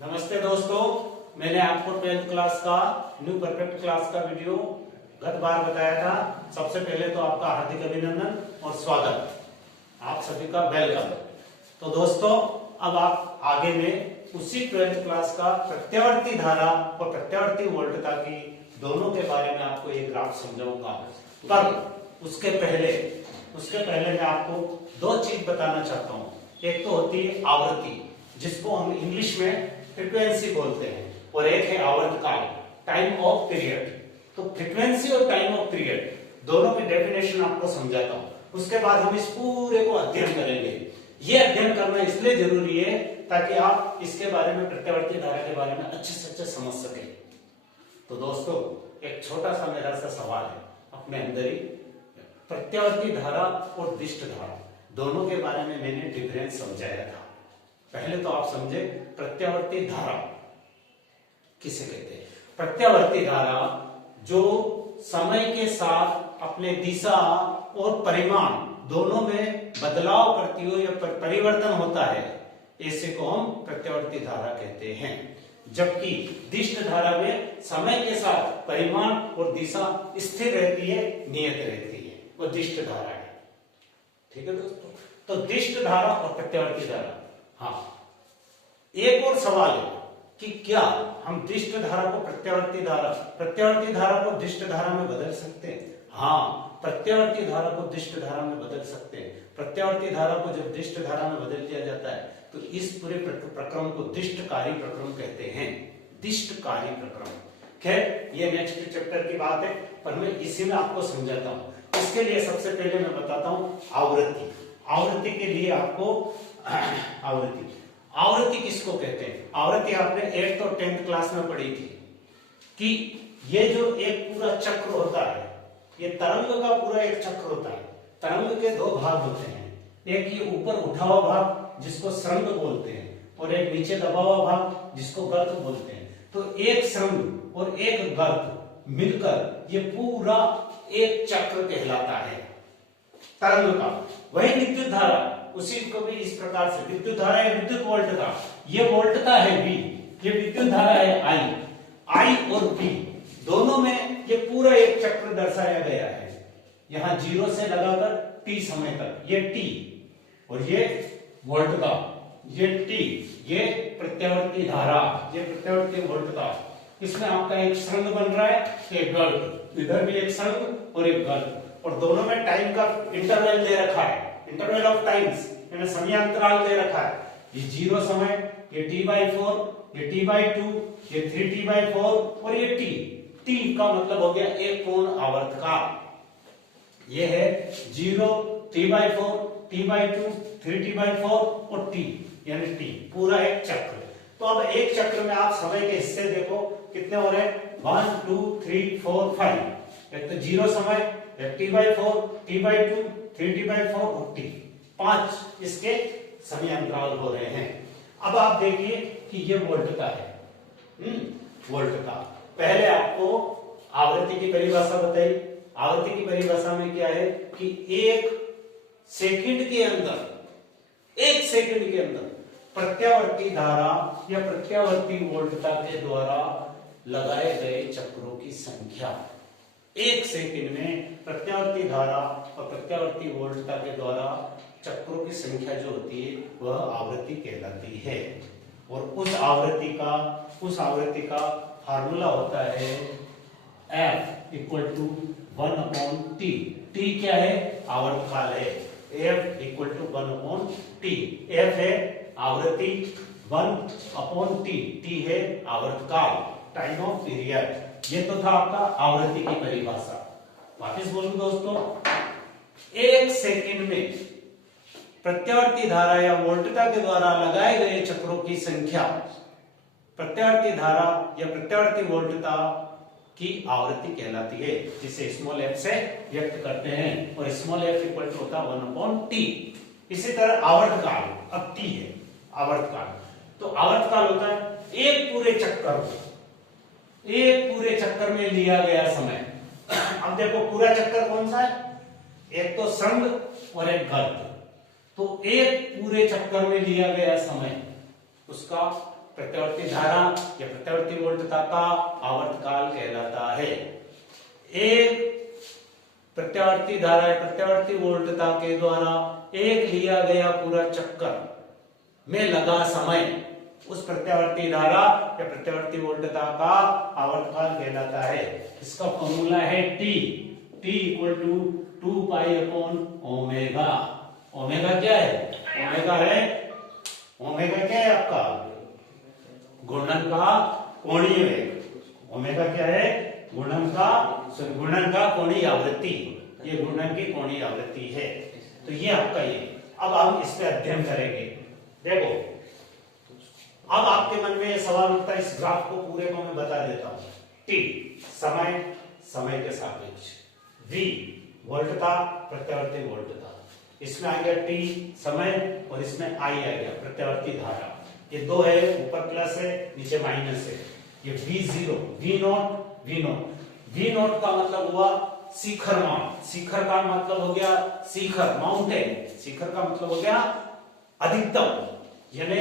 नमस्ते दोस्तों, मैंने आपको 12th क्लास का न्यू परफेक्ट क्लास का वीडियो गत बार बताया था। सबसे पहले तो आपका हार्दिक अभिनंदन और स्वागत, आप सभी का वेलकम। तो दोस्तों, अब आप आगे में उसी 12th क्लास का प्रत्यावर्ती धारा और प्रत्यावर्ती वोल्टता की दोनों के बारे में आपको एक ग्राफ समझाऊंगा। पर उसके पहले मैं आपको दो चीज बताना चाहता हूँ। एक तो होती है आवृत्ति, जिसको हम इंग्लिश में फ्रीक्वेंसी बोलते हैं, और एक है आवर्तकाल, टाइम ऑफ पीरियड। तो फ्रीक्वेंसी और टाइम ऑफ पीरियड दोनों की डेफिनेशन आपको समझाता हूं। उसके बाद हम इस पूरे को अध्ययन करेंगे। ये अध्ययन करना इसलिए जरूरी है ताकि आप इसके बारे में, प्रत्यावर्ती धारा के बारे में अच्छे से अच्छे समझ सके। तो दोस्तों, एक छोटा सा मेरा सा सवाल है अपने अंदर ही। प्रत्यावर्ती धारा और दिष्ट धारा दोनों के बारे में मैंने डिफरेंस समझाया था। पहले तो आप समझे प्रत्यावर्ती धारा किसे कहते हैं। प्रत्यावर्ती धारा जो समय के साथ अपने दिशा और परिमाण दोनों में बदलाव करती हो या परिवर्तन होता है, ऐसे को हम प्रत्यावर्ती धारा कहते हैं। जबकि दिष्ट धारा में समय के साथ परिमाण और दिशा स्थिर रहती है, नियत रहती है, वो दिष्ट धारा है। ठीक है दोस्तों, तो दिष्ट धारा और प्रत्यावर्ती धारा। हाँ, एक और सवाल है कि क्या हम दिष्ट धारा को प्रत्यावर्ती धारा को दिष्ट धारा में बदल सकते हैं? हाँ, प्रत्यावर्ती धारा को दिष्ट धारा में बदल सकते हैं। प्रत्यावर्ती धारा को जब दिष्ट धारा में बदल दिया जाता है तो इस पूरे प्रक्रम को दिष्टकारी प्रक्रम कहते हैं। दिष्टकारी प्रक्रम। खैर, ये नेक्स्ट चैप्टर की बात है, पर मैं इसी में आपको समझाता हूं। इसके लिए सबसे पहले मैं बताता हूं आवृत्ति। आवृत्ति के लिए आपको आवृत्ति किसको कहते हैं? आवृत्ति आपने 8th और 10th क्लास में पढ़ी थी कि ये जो एक पूरा चक्र होता है, ये तरंग का पूरा एक चक्र होता है। तरंग के दो भाग होते हैं, एक ये ऊपर उठा हुआ भाग जिसको श्रृंग बोलते हैं, और एक नीचे दबा हुआ भाग जिसको गर्त बोलते हैं। तो एक श्रृंग और एक गर्त मिलकर ये पूरा एक चक्र कहलाता है तरंग का। वही विद्युत धारा, उसी को भी इस प्रकार से विद्युत धारा है, विद्युत वोल्टता, ये वोल्टता है V, ये विद्युत धारा है I और V दोनों में ये पूरा एक चक्र दर्शाया गया है। यहां 0 से लगाकर T समय तक ये T, और ये वोल्टता, ये T, ये प्रत्यावर्ती धारा, ये प्रत्यावर्ती वोल्टता। इसमें आपका एक श्रृंग बन रहा है, एक गर्त, इधर भी एक श्रृंग और एक गर्त, और दोनों में टाइम का इंटरवल दे रखा है, इंटरवल ऑफ टाइम्स, यानी समयांतराल दे रखा है। ये 0 समय, ये T/4, ये T/2, ये 3T/4 और ये T का मतलब हो गया एक पूर्ण आवर्तकाल। ये है 0, T/4, T/2, 3T/4 और T, यानी T पूरा एक चक्र। तो अब एक चक्र में आप समय के हिस्से देखो कितने हो रहे हैं, 1 2 3 4 5। एक तो 0 समय, एक T/4, T/2, 3T/4 और T, 5 इसके समय अंतराल हो रहे हैं। अब आप देखिए कि ये वोल्टता है। वोल्टता, पहले आपको आवृत्ति की परिभाषा बताई। आवृत्ति की परिभाषा में क्या है कि एक सेकंड के अंदर प्रत्यावर्ती धारा या प्रत्यावर्ती वोल्टता के द्वारा लगाए गए चक्रों की संख्या। एक सेकंड में प्रत्यावर्ती धारा और प्रत्यावर्ती वोल्टता के द्वारा चक्रों की संख्या जो होती है वह आवृत्ति कहलाती है। और उस आवृत्ति का फार्मूला होता है F = 1/T। T क्या है? आवर्तकाल है। F = 1/T। F है आवृत्ति, 1/T, T है आवर्तकाल, टाइम ऑफ पीरियड। ये तो था आपका आवृत्ति की परिभाषा। वापस बोलूं दोस्तों, एक सेकंड में प्रत्यावर्ती धारा या वोल्टता के द्वारा लगाए गए चक्रों की संख्या प्रत्यावर्ती धारा या प्रत्यावर्ती वोल्टता की आवृत्ति कहलाती है, जिसे स्मॉल f से व्यक्त करते हैं, और स्मॉल f इक्वल टू होता है 1/T। इसी तरह आवर्तकाल, अब T है आवर्तकाल। तो आवर्तकाल होता है एक पूरे चक्कर में लिया गया समय। अब देखो पूरा चक्कर कौन सा है, एक तो श्रृंग और एक गर्त। तो एक पूरे चक्कर में लिया गया समय, उसका प्रत्यावर्ती धारा या प्रत्यावर्ती वोल्टता का आवर्तकाल कहलाता है। एक प्रत्यावर्ती धारा या प्रत्यावर्ती वोल्टता के द्वारा एक लिया गया पूरा चक्कर में लगा समय उस प्रत्यावर्ती धारा या प्रत्यावर्ती वोल्टता का आवर्तकाल कहलाता है। इसका फॉर्मूला है T equal to 2 pi upon omega. Omega क्या है? ओमेगा क्या है आपका? घूर्णन का कोणीय वेग। ओमेगा क्या है? घूर्णन का कोणीय आवृत्ति। ये घूर्णन की कोणीय आवृत्ति है। तो ये आपका ये। अब हम इस पे अध्ययन करेंगे। देखो, अब आपके मन में ये सवाल उठता है, इस ग्राफ को पूरे को मैं बता देता हूं। टी समय के सापेक्ष, वी वोल्टता प्रत्यावर्ती वोल्टता, इसमें आ गया टी समय और इसमें आई आ गया प्रत्यावर्ती धारा। ये दो है, ऊपर प्लस है नीचे माइनस है। ये वी नोट का मतलब हुआ शिखर मान। शिखर का मतलब हो गया शिखर, माउंटेन। शिखर का मतलब हो गया अधिकतम, यानी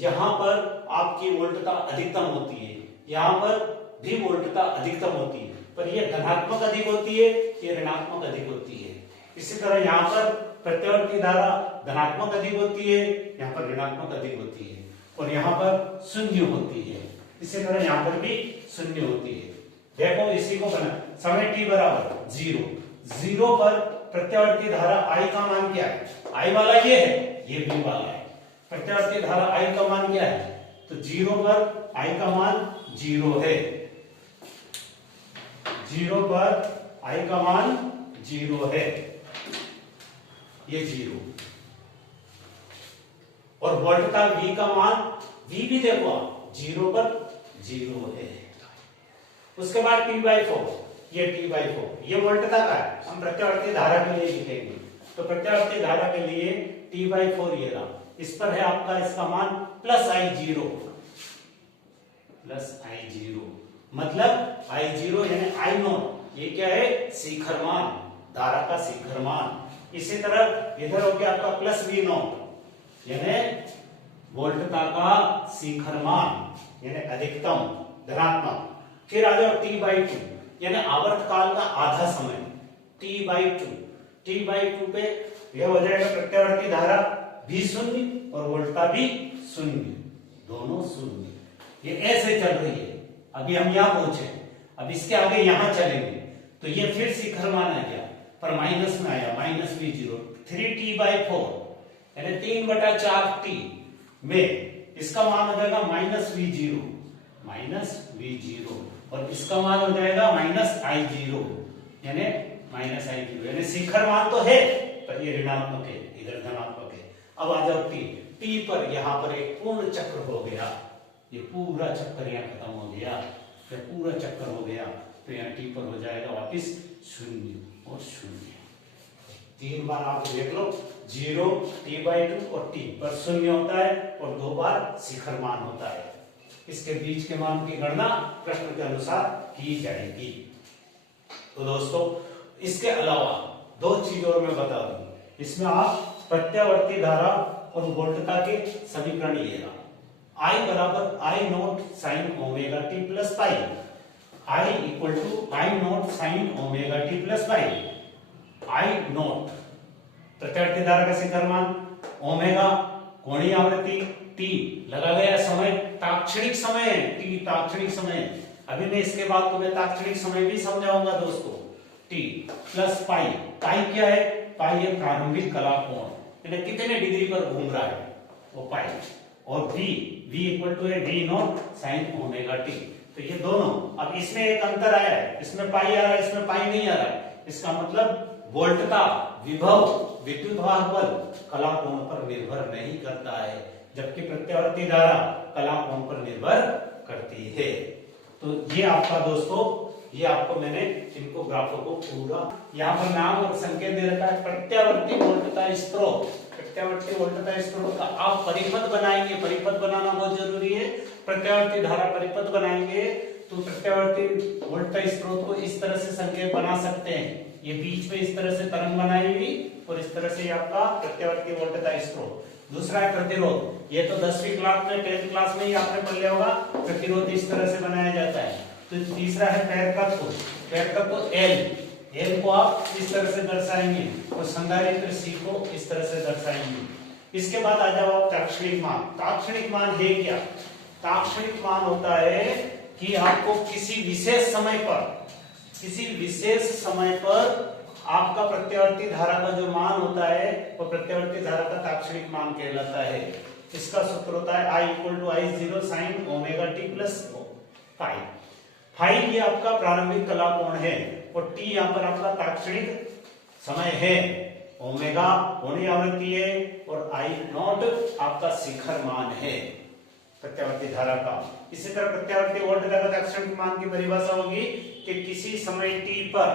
यहां पर आपकी वोल्टता अधिकतम होती है, यहां पर भी वोल्टता अधिकतम होती है, पर यह धनात्मक अधिक होती है, ये ऋणात्मक अधिक होती है। इसी तरह यहाँ पर प्रत्यावर्ती धारा धनात्मक अधिक होती है, यहाँ पर ऋणात्मक अधिक होती है, और यहाँ पर शून्य होती है। इसी तरह यहाँ पर भी शून्य होती है। देखो, इसी को बना समय t बराबर 0 पर प्रत्यावर्ती धारा I का मान क्या है? I वाला ये है, ये B वाला है। प्रत्यावर्ती धारा I का मान क्या है? तो 0 पर I का मान 0 है। 0 पर I का मान 0 है, ये 0। और वोल्टता V का मान, V भी देखो 0 पर 0 है। उसके बाद T/4, ये T/4 ये वोल्टता का है। हम प्रत्यावर्ती धारा के लिए लिखेंगे, तो प्रत्यावर्ती धारा के लिए T/4 ये रहा। इस पर है आपका इसका मान प्लस I0, मतलब I0 यानी I0, ये क्या है? शिखर मान, धारा का शिखर मान। इसी तरह इधर हो गया आपका प्लस V0, यानी वोल्टता का शिखर मान, यानी अधिकतम धनात्मक। फिर आ जाओ T/2, यानी आवर्तकाल का आधा समय। T/2 पे यह हो जाएगा प्रत्यावर्ती धारा भी शून्य और वोल्टता भी शून्य, दोनों शून्य। ये ऐसे चल रही है। अभी हम यहाँ पहुंचे, अब इसके आगे यहाँ चलेंगे तो ये फिर शिखर मान आ गया, पर माइनस में आया, -V0। 3T/4 यानी 3/4T में इसका मान हो जाएगा -V0, और इसका मान हो जाएगा -I0, यानी शिखर मान तो है पर ये ऋणात्मक है, इधर धनात्मक है। अब आ जाओ टी पर, यहाँ पर एक पूर्ण चक्र हो गया, ये पूरा चक्कर यहाँ खत्म हो गया, फिर पूरा चक्कर हो गया, तो यहाँ टी पर हो जाएगा वापिस 0 और 0। 3 बार आप देख लो, 0 T/2 और T पर 0 होता है और 2 बार शिखर मान होता है। इसके बीच के मान की गणना प्रश्न के अनुसार की जाएगी। तो दोस्तों, इसके अलावा 2 चीज और मैं बता दूं। इसमें आप प्रत्यावर्ती धारा और वोल्टता के समीकरण ये रहा, I बराबर I0 sin omega t plus pi, I equal to I0 sin omega t plus pi. I0 प्रत्यावर्ती धारा का शिखर मान, ओमेगा कोणीय आवृत्ति, t लगा गया समय, ताक्षणिक समय है, t ताक्षणिक समय। अभी मैं इसके बाद तुम्हें ताक्षणिक समय भी समझाऊंगा दोस्तों। t प्लस पाई, पाई क्या है? पाई है प्रारंभिक कला कोण, यानी कितने डिग्री पर घूम रहा है वो पाई। और v इक्वल टू है V0 sin ओमेगा t। तो ये दोनों, अब इसमें एक अंतर आया है, इसमें पाई आ रहा है, इसमें पाई नहीं आ रहा है। इसका मतलब वोल्टता, विभव, विद्युत वाहक बल कला कोण पर निर्भर नहीं करता है, जबकि प्रत्यावर्ती धारा कला कोण पर निर्भर करती है। तो ये आपका दोस्तों, ये आपको मैंने इनको ग्राफों को पूरा यहाँ पर नाम और संकेत दे रखा है, प्रत्यावर्ती वोल्टता स्रोत। प्रत्यावर्ती वोल्टता स्रोत का आप परिपथ बनाएंगे, परिपथ बनाना बहुत जरूरी है। प्रत्यावर्ती धारा परिपथ बनाएंगे तो प्रत्यावर्ती वोल्टता स्रोत को इस तरह से संकेत बना सकते हैं। ये बीच में इस तरह से तरंग बनाएगी और इस तरह से आपका प्रत्यावर्ती वोल्टता स्रोत। दूसरा है प्रतिरोध। ये तो 10वीं क्लास में 10th क्लास में ही आपने पढ़ लिया होगा, प्रतिरोध इस तरह से बनाया जाता है। तो तीसरा है प्रेरकत्व एल को आप इस तरह से दर्शाएंगे और संधारित्र सी को इस तरह से दर्शाएंगे। इसके बाद आ जाओ आप ताक्षणिक मान। ताक्षणिक मान है क्या? ताक्षणिक मान होता है कि आपको किसी विशेष समय पर आपका प्रत्यावर्ती धारा का जो मान होता है वो प्रत्यावर्ती धारा का ताक्षणिक मान कहलाता है। इसका सूत्र होता है I = I0 sin omega t plus phi. Phi ये आपका प्रारंभिक कला कोण है और t यहाँ पर आपका ताक्षणिक समय है, ओमेगा होनी आवृत्ति है और I0 आपका शिखर मान है प्रत्यावर्ती धारा का। इसी तरह प्रत्यावर्ती वोल्टता का ताक्षणिक मान की परिभाषा होगी कि किसी समय t पर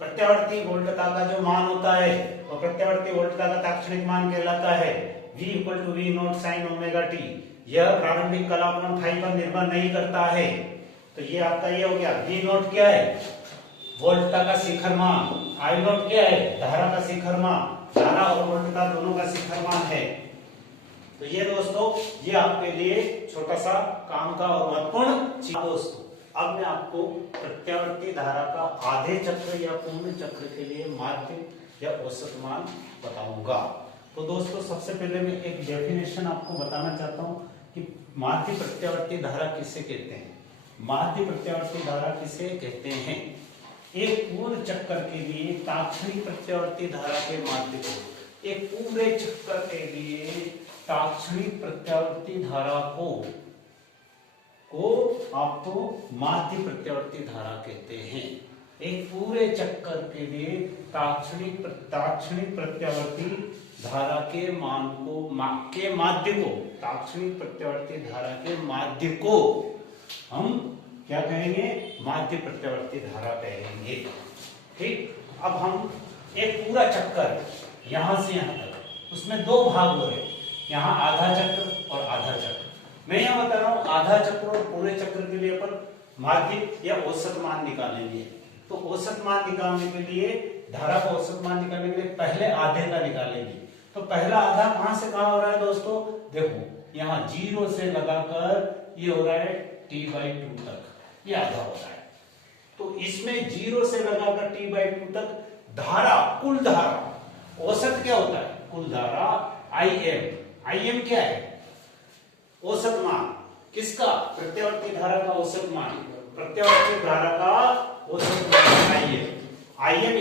प्रत्यावर्ती वोल्टता का जो मान होता है वो प्रत्यावर्ती वोल्टता का ताक्षणिक मान कहलाता है। V = V0 sin omega t। यह प्रारंभिक कला कोण फाई पर निर्भर नहीं करता है। तो ये आपका ये हो गया। V0 क्या है? वोल्टता का शिखर मान। I0 क्या है? धारा का शिखर मान। धारा और वोल्टता दोनों का शिखर मान है। तो ये दोस्तों ये आपके लिए छोटा सा काम का और महत्वपूर्ण चीज। दोस्तों अब मैं आपको प्रत्यावर्ती धारा का आधे चक्र या पूर्ण चक्र के लिए माध्य या औसत मान बताऊंगा। तो दोस्तों सबसे पहले मैं एक डेफिनेशन आपको बताना चाहता हूं कि माध्य प्रत्यावर्ती धारा किसे कहते हैं। माध्य प्रत्यावर्ती धारा किसे कहते हैं? एक पूर्ण चक्र के लिए ताक्षणिक प्रत्यावर्ती धारा के माध्य को, एक पूरे चक्र के लिए ताक्षणिक प्रत्यावर्ती धारा को आपको माध्य प्रत्यावर्ती धारा कहते हैं। एक पूरे चक्कर के लिए ताक्षणिक प्रत्यावर्ती धारा के मान को के माध्य को, ताक्षणिक प्रत्यावर्ती धारा के माध्य को हम क्या कहेंगे? माध्य प्रत्यावर्ती धारा कहेंगे। ठीक, अब हम एक पूरा चक्कर यहां से यहां तक, उसमें दो भाग हो रहे, यहाँ आधा चक्र और आधा चक्र। मैं यहां बता रहा हूं आधा चक्र और पूरे चक्र के लिए अपन माध्य या औसत मान निकालेंगे। तो औसत मान निकालने के लिए, धारा का औसत मान निकालने के लिए पहले आधे का निकालेंगे। तो पहला आधा कहां से कहां हो रहा है दोस्तों? देखो यहाँ 0 से लगाकर ये हो रहा है t/2 तक, ये आधा हो रहा है। तो इसमें 0 से लगाकर t/2 तक धारा, कुल धारा, औसत क्या होता है? कुल धारा Im क्या है? औसत मान। किसका? प्रत्यावर्ती धारा का औसत मान। प्रत्यावर्ती धारा का औसत मान Im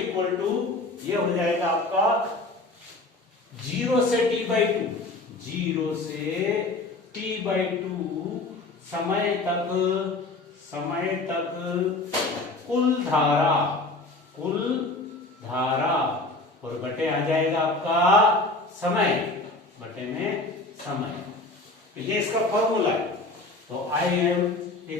= ये हो जाएगा आपका 0 से t/2, 0 से t/2 समय तक कुल धारा और बटे आ जाएगा आपका समय, बटे में समय। ये इसका फॉर्मूला है। तो Im =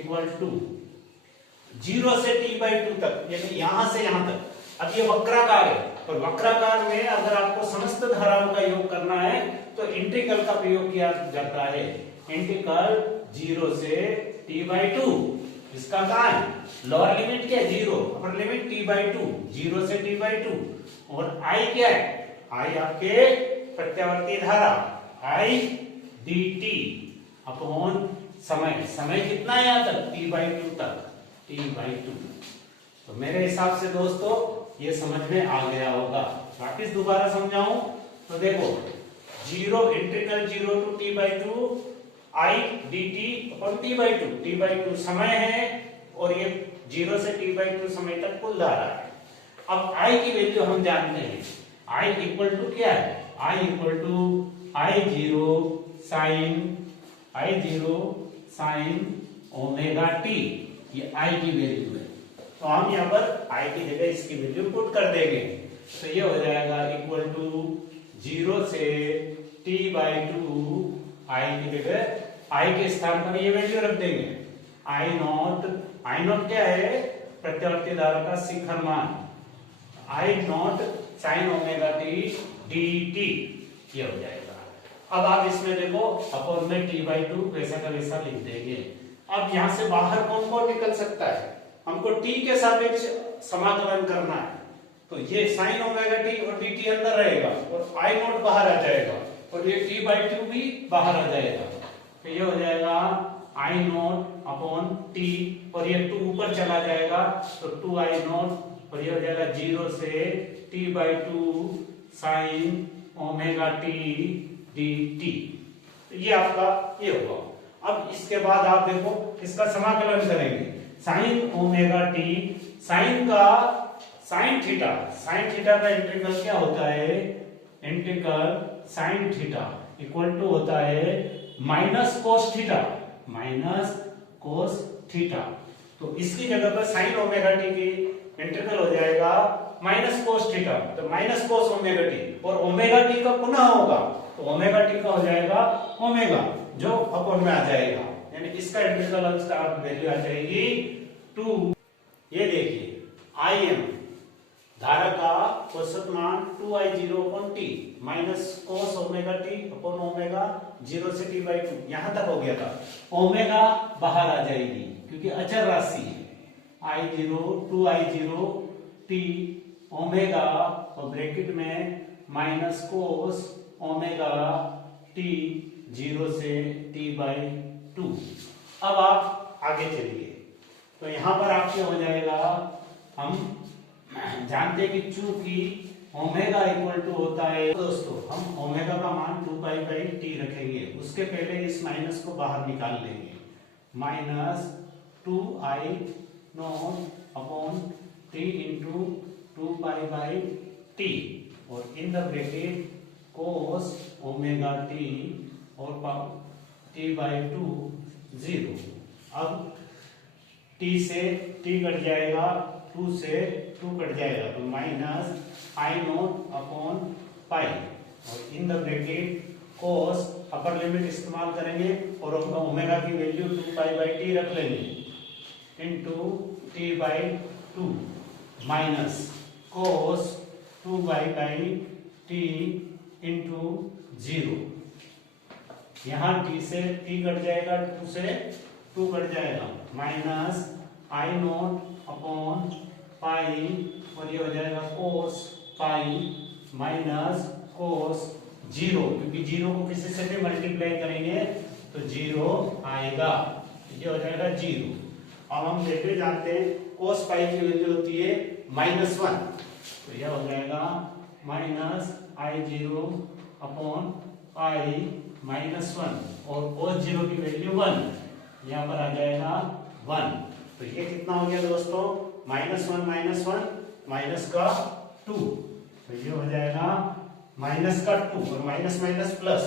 0 से t/2 तक, यानी यहां से यहां तक। अब ये वक्राकार है और वक्राकार में अगर आपको समस्त धाराओं का योग करना है तो इंटीग्रल का प्रयोग किया जाता है। इंटीग्रल 0 से t/2, इसका कहां है? लोअर लिमिट क्या है? 0, अपर लिमिट t/2, 0 से t/2। और I क्या है? I आपके प्रत्यावर्ती धारा I dt अपॉन समय। समय कितना है यहां तक? t/2 तक, t/2। तो मेरे हिसाब से दोस्तों ये समझ में आ गया होगा। वापिस दोबारा समझाऊं तो देखो 0 integral 0 to t/2 I dt upon t/2, t/2 समय है और ये 0 से t/2 समय तक कुल धारा है। अब I की वैल्यू हम जानते हैं। I = क्या है? I = I0 sin omega t। ये I की वैल्यू है। तो हम यहाँ पर I की जगह इसकी वैल्यू पुट कर देंगे। तो ये हो जाएगा = 0 से t/2, I की जगह I के स्थान पर ये वैल्यू रख देंगे। I0 क्या है? प्रत्यावर्ती धारा का शिखर मान। I0 sin omega t dt ये हो जाएगा। अब आप इसमें देखो अपॉन में t/2 वैसा का वैसा लिख देंगे। अब यहां से बाहर कौन कौन निकल सकता है? हमको t के सापेक्ष समाकलन करना है। तो ये साइन ओमेगा टी और dt अंदर रहेगा और आई नॉट बाहर आ जाएगा और ये t/2 भी बाहर आ जाएगा। तो ये हो जाएगा आई नॉट अपॉन टी और ये 2 ऊपर चला जाएगा तो 2 आई नॉट और ये हो जाएगा 0 से t/2 sign omega T dt। तो ये आपका ये होगा। अब इसके बाद आप देखो इसका समाकलन करेंगे। Sine omega t sine theta का इंटीग्रल क्या होता है? Integral sine theta equal to होता है माइनस कोस थीटा। तो इसकी जगह पर साइन ओमेगा टी की इंटीग्रल हो जाएगा माइनस कोस थीटा, तो माइनस कोस ओमेगा टी और ओमेगा टी का पुनः होगा तो ओमेगा टी का हो जाएगा ओमेगा जो अपॉन में आ जाएगा, यानी इसका इंटीग्रल वैल्यू आ जाएगी 2। ये देखिए आई एम धारा का औसत मान 2i0 upon T minus cos omega T upon omega 0 से t/2 यहां तक हो गया था। ओमेगा बाहर आ जाएगी क्योंकि अचर राशि है। i0 2i0 t ओमेगा और ब्रैकेट में माइनस कोस ओमेगा t 0 से t/2। अब आप आगे चलिए तो यहां पर आपके हो जाएगा, हम जानते हैं कि चूंकि ओमेगा इक्वल टू होता है दोस्तों, हम ओमेगा का मान 2π/t रखेंगे, उसके पहले इस माइनस को बाहर निकाल लेंगे। Minus 2i0 upon t into 2π/t और in the bracket cos omega t और t/2 0। अब t से t कट जाएगा, 2 से 2 कट जाएगा तो माइनस i0 अपॉन पाई और in the bracket cos upper limit इस्तेमाल करेंगे और ओमेगा की वैल्यू 2π/t रख लेंगे into t/2 minus cos 2π/t into 0। यहाँ t से t कट जाएगा, 2 से 2 कट जाएगा, माइनस i0 अपॉन पाई और ये हो जाएगा कोस पाई माइनस कोस 0, क्योंकि 0 को किसी से भी मल्टीप्लाई करेंगे तो 0 आएगा, ये हो जाएगा 0। अब हम वैल्यू जानते हैं, कोस पाई की वैल्यू होती है -1, तो यह हो जाएगा माइनस i0 अपॉन पाई -1 और कोस 0 की वैल्यू 1, यहाँ पर आ जाएगा 1। तो ये कितना हो गया दोस्तों? -1 माइनस का 2, तो ये हो जाएगा माइनस का 2 और minus minus plus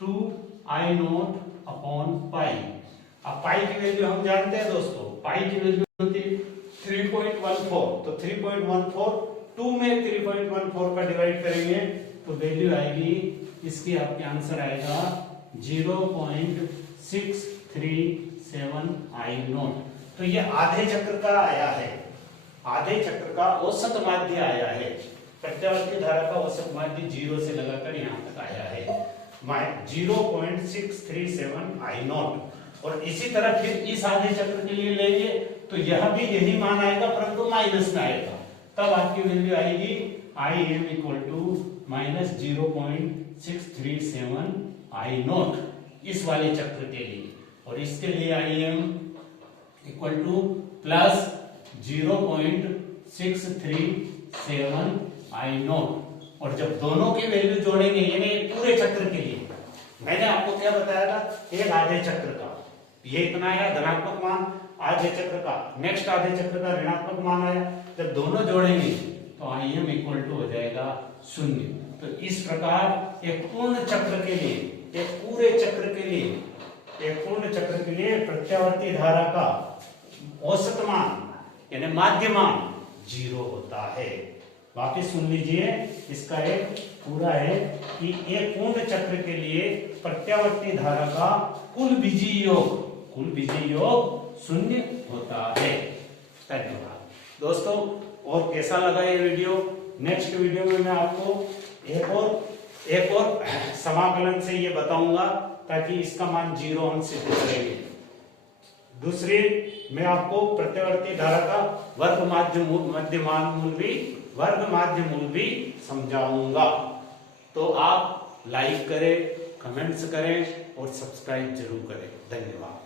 2i0 upon pi. अब पाई की वैल्यू हम जानते हैं दोस्तों, पाई की वैल्यू होती है 3.14, तो 3.14 2 में 3.14 का डिवाइड करेंगे तो वैल्यू आएगी इसकी, आपके आंसर आएगा 0.637i0। तो ये आधे चक्र का आया है, आधे चक्र का औसत माध्य आया है। प्रत्यावर्ती धारा का औसत माध्य 0 से लगाकर यहाँ तक आया है 0.637i0। और इसी तरह फिर इस आधे चक्र के लिए लेंगे तो यह भी यही मान आएगा परंतु माइनस में आएगा, तब आपकी वैल्यू आएगी im equal to minus 0.637i0 इस वाले चक्र के लिए, और इसके लिए im equal two plus 0.637i0। और जब दोनों की वैल्यू जोड़ेंगे यानी पूरे चक्र के लिए, मैंने आपको क्या बताया था, एक आधे चक्र का ये इतना आया धनात्मक मान, आधे चक्र का नेक्स्ट आधे चक्र का ऋणात्मक मान आया, जब दोनों जोड़ेंगे तो im इक्वल टू हो जाएगा 0। तो इस प्रकार एक पूर्ण चक्र के लिए, एक पूरे चक्र के लिए, एक पूर्ण चक्र के लिए प्रत्यावर्ती धारा का औसत मान यानी माध्य मान 0 होता है। वापिस सुन लीजिए, इसका एक पूरा है कि एक पूर्ण चक्र के लिए प्रत्यावर्ती धारा का कुल बीजीय योग 0 होता है। धन्यवाद दोस्तों। और कैसा लगा ये वीडियो? नेक्स्ट वीडियो में मैं आपको एक और समाकलन से ये बताऊंगा ताकि इसका मान 0 हम सिद्ध करेंगे। दूसरी मैं आपको प्रत्यावर्ती धारा का वर्ग मध्यमान मूल भी वर्ग माध्य मूल भी समझाऊंगा। तो आप लाइक करें, कमेंट्स करें और सब्सक्राइब जरूर करें। धन्यवाद।